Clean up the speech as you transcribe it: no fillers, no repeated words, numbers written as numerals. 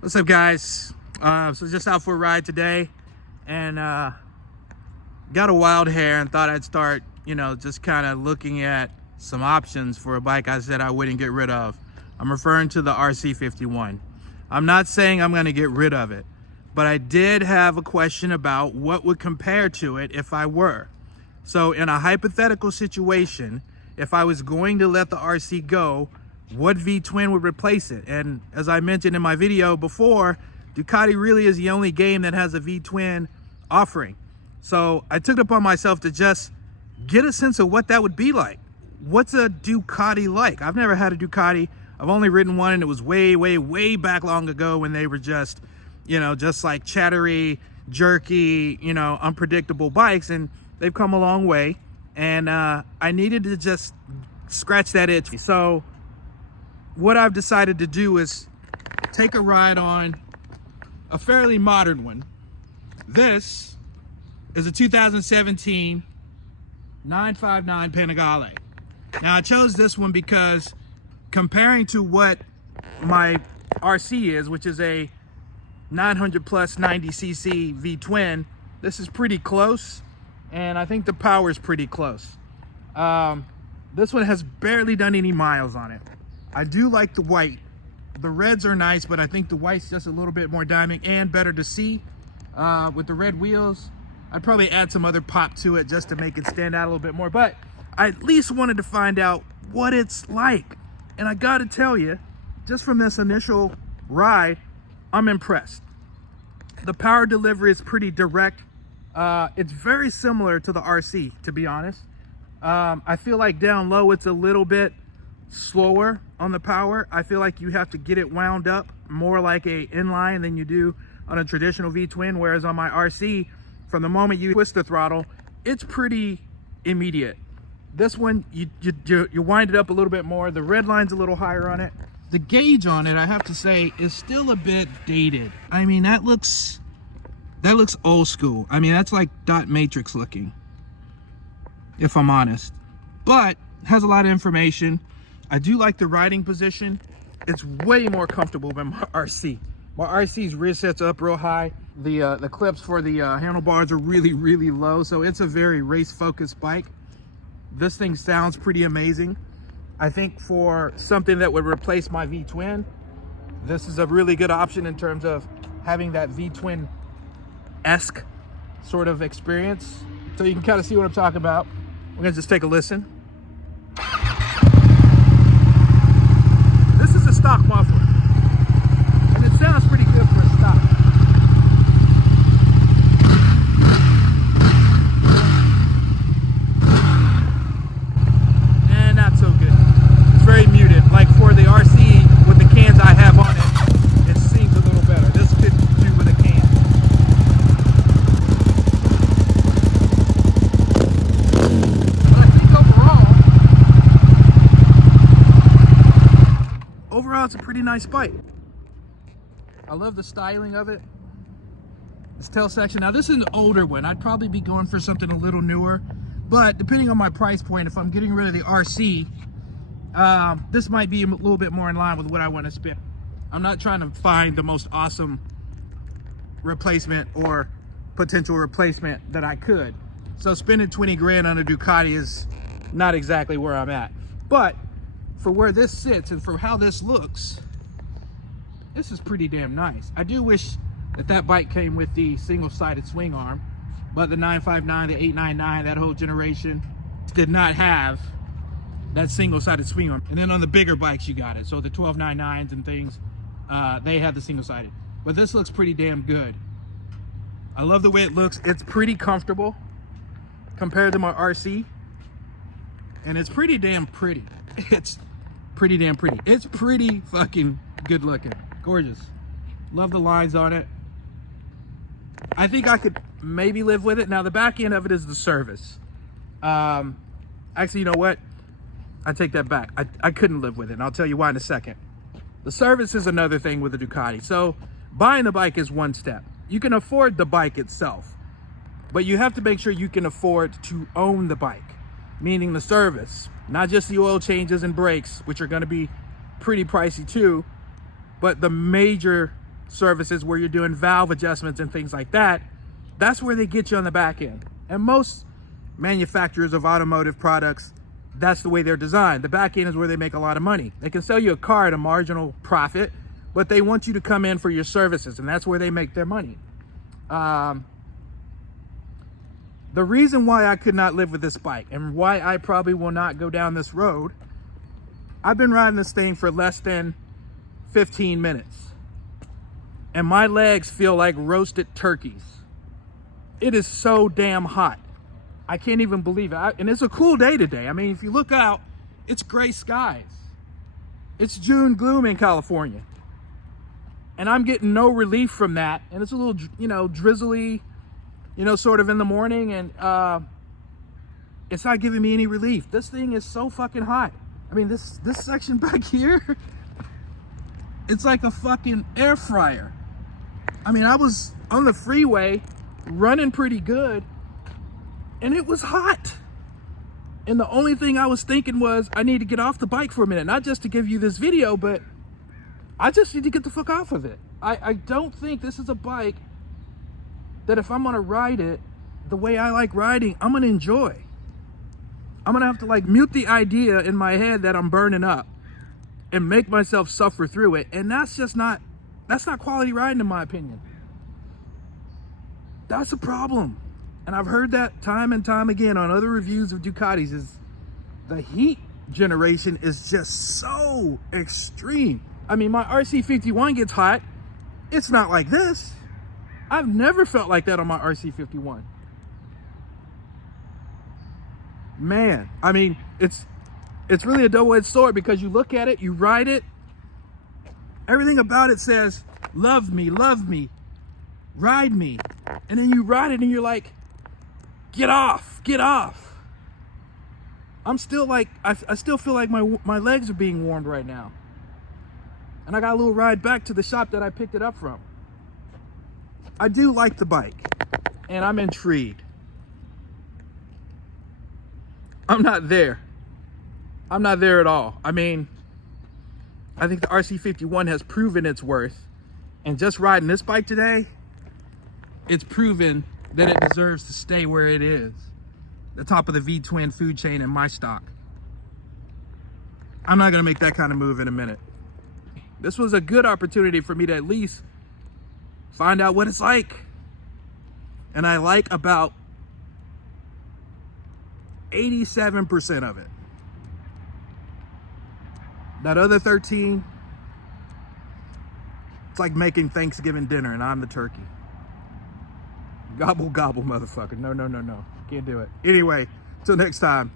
What's up, guys? So just out for a ride today, and got a wild hair and thought I'd start, just kind of looking at some options for a bike I said I wouldn't get rid of. I'm referring to the RC51. I'm not saying I'm going to get rid of it, but I did have a question about what would compare to it if I were. So in a hypothetical situation, if I was going to let the RC go, what V-twin would replace it? And as I mentioned in my video before, Ducati really is the only game that has a V-twin offering. So I took it upon myself to just get a sense of what that would be like. What's a Ducati like? I've never had a Ducati. I've only ridden one, and it was way back long ago when they were just, just like chattery, jerky, unpredictable bikes. And they've come a long way. And I needed to just scratch that itch. So what I've decided to do is take a ride on a fairly modern one. This is a 2017 959 Panigale. Now I chose this one because comparing to what my RC is, which is a 900 plus 90cc V-twin, this is pretty close, and I think the power is pretty close. This one has barely done any miles on it. I do like the white. The reds are nice, but I think the white's just a little bit more diamond and better to see. With the red wheels, I'd probably add some other pop to it just to make it stand out a little bit more, but I at least wanted to find out what it's like. And I gotta tell you, just from this initial ride, I'm impressed. The power delivery is pretty direct. It's very similar to the RC, to be honest. I feel like down low, it's a little bit slower on the power. I feel like you have to get it wound up more like a inline than you do on a traditional V-twin, whereas on my RC, from the moment you twist the throttle, it's pretty immediate. This one, you wind it up a little bit more. The red line's a little higher on it. The gauge on it, I have to say, is still a bit dated. I mean, that looks old school. I mean, that's like dot matrix looking, if I'm honest, but has a lot of information. I do like the riding position. It's way more comfortable than my RC. My RC's rear sets up real high. The clips for the handlebars are really low, so it's a very race focused bike. This thing sounds pretty amazing. I think for something that would replace my V-twin, this is a really good option in terms of having that V-twin-esque sort of experience. So you can kind of see what I'm talking about. We're gonna just take a listen. This is a stock muffler, and it sounds pretty good for a stock. And not so good. It's very muted. Like for the RC with the cans I have on it, it seems a little better. This could do with a can. But I think overall, it's a pretty nice bike. I love the styling of it. This tail section. Now this is an older one. I'd probably be going for something a little newer, but depending on my price point, if I'm getting rid of the RC, this might be a little bit more in line with what I want to spend. I'm not trying to find the most awesome replacement or potential replacement that I could. So spending 20 grand on a Ducati is not exactly where I'm at. But for where this sits and for how this looks, this is pretty damn nice. I do wish that that bike came with the single-sided swing arm, but the 959, the 899, that whole generation did not have that single-sided swing arm. And then on the bigger bikes, you got it. So the 1299s and things, they had the single-sided. But this looks pretty damn good. I love the way it looks. It's pretty comfortable compared to my RC. And it's pretty damn pretty. It's pretty damn pretty. It's pretty fucking good looking. Gorgeous. Love the lines on it. I think I could maybe live with it. Now the back end of it is the service. Actually, you know what? I take that back. I couldn't live with it, and I'll tell you why in a second. The service is another thing with the Ducati. So buying the bike is one step. You can afford the bike itself, but you have to make sure you can afford to own the bike, meaning the service, not just the oil changes and brakes, which are going to be pretty pricey too, but the major services where you're doing valve adjustments and things like that, that's where they get you on the back end. And most manufacturers of automotive products, that's the way they're designed. The back end is where they make a lot of money. They can sell you a car at a marginal profit, but they want you to come in for your services, and that's where they make their money. The reason why I could not live with this bike and why I probably will not go down this road, I've been riding this thing for less than 15 minutes, and my legs feel like roasted turkeys. It is so damn hot. I can't even believe it. And it's a cool day today. I mean, if you look out, it's gray skies. It's June gloom in California. And I'm getting no relief from that. And it's a little, drizzly, sort of in the morning. And it's not giving me any relief. This thing is so fucking hot. I mean, this section back here, it's like a fucking air fryer. I mean, I was on the freeway running pretty good, and it was hot. And the only thing I was thinking was, I need to get off the bike for a minute. Not just to give you this video, but I just need to get the fuck off of it. I don't think this is a bike that if I'm gonna ride it the way I like riding, I'm gonna enjoy. I'm gonna have to like mute the idea in my head that I'm burning up and make myself suffer through it. And that's not quality riding in my opinion. That's a problem. And I've heard that time and time again on other reviews of Ducatis, is the heat generation is just so extreme. I mean, my RC51 gets hot. It's not like this. I've never felt like that on my RC51. Man, I mean, it's really a double-edged sword, because you look at it, you ride it, everything about it says, love me, ride me. And then you ride it and you're like, get off. I'm still like, I still feel like my legs are being warmed right now. And I got a little ride back to the shop that I picked it up from. I do like the bike, and I'm intrigued. I'm not there at all. I mean, I think the RC51 has proven its worth, and just riding this bike today, it's proven that it deserves to stay where it is, the top of the V-twin food chain in my stock. I'm not gonna make that kind of move in a minute. This was a good opportunity for me to at least find out what it's like. And I like about 87% of it. That other 13, it's like making Thanksgiving dinner and I'm the turkey. Gobble, gobble, motherfucker. No. Can't do it. Anyway, till next time.